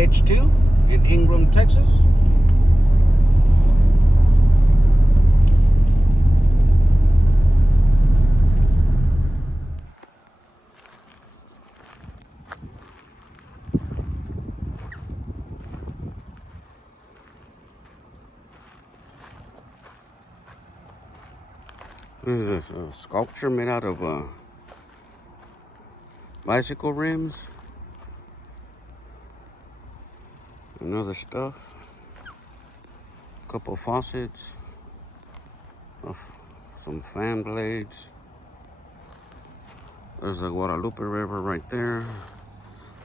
Stonehenge 2 in Ingram, Texas. What is this? A sculpture made out of bicycle rims and other stuff. A couple of faucets, some fan blades. There's the Guadalupe River right there.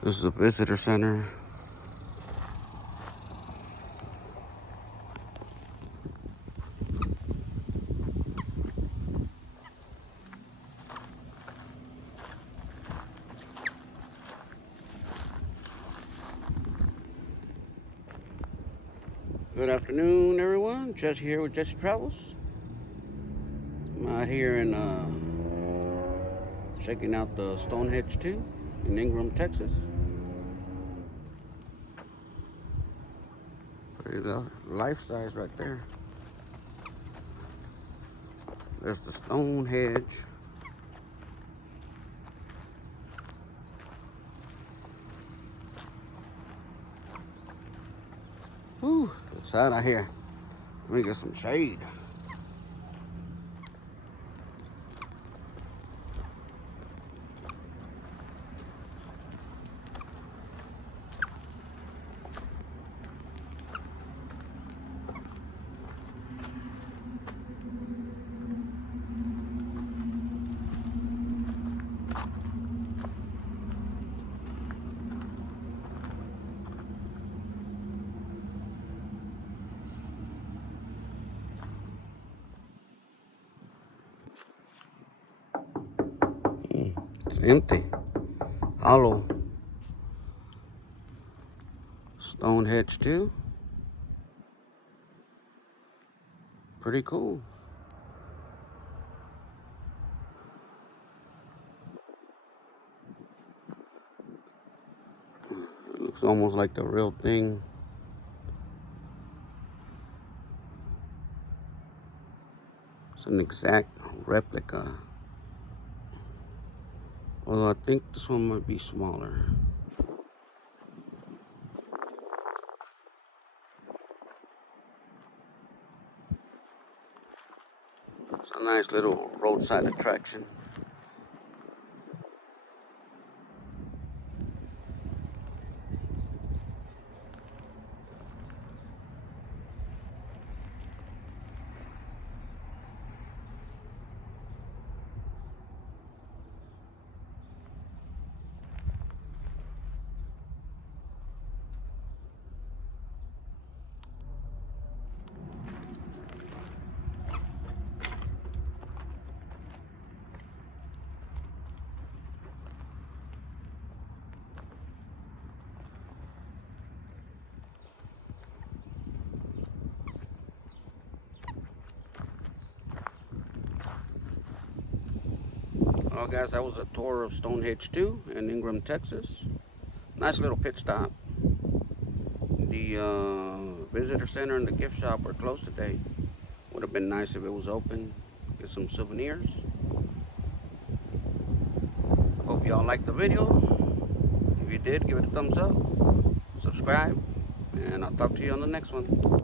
This is a visitor center. Good afternoon, everyone. Jesse here with Jesse Travels. I'm out here in checking out the Stonehenge 2 in Ingram, Texas. Pretty life size right there. There's the Stonehenge. Whew, it's hot out here. Let me get some shade. It's empty, hollow. Stonehenge 2. Pretty cool. It looks almost like the real thing. It's an exact replica. Although I think this one might be smaller. It's a nice little roadside attraction. Well, guys, that was a tour of Stonehenge 2 in Ingram, Texas. Nice little pit stop. The visitor center and the gift shop were closed today. Would have been nice if it was open. Get some souvenirs. Hope y'all liked the video. If you did, give it a thumbs up. Subscribe. And I'll talk to you on the next one.